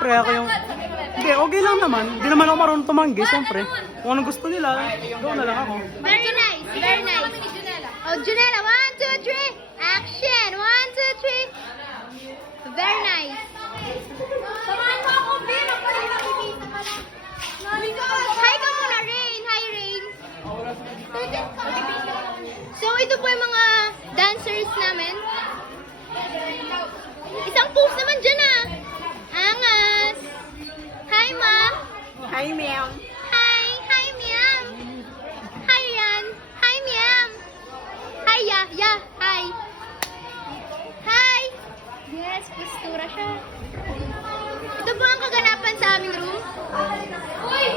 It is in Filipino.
Siyempre, ako yung... Hindi, okay lang naman. Hindi naman ako marunong tumanggi, siyempre. Kung anong gusto nila, doon na lang ako. Very nice, very nice. Oh, Junella, 1, 2, 3, action! 1, 2, 3. Very nice. Samahan mo ako, Ben. Ako rin nakikita ka lang. Hi ka muna, Rain. Hi, Rain. So, ito po yung mga dancers namin. Isang pose naman dyan ah. Angas. Hi, ma'am. Hi, ma'am. Hi. Hi, ma'am. Hi, Yan. Hi, ma'am. Hi, ya. Hi. Hi. Yes, postura siya. Ito po ang kaganapan sa aming room. Uy!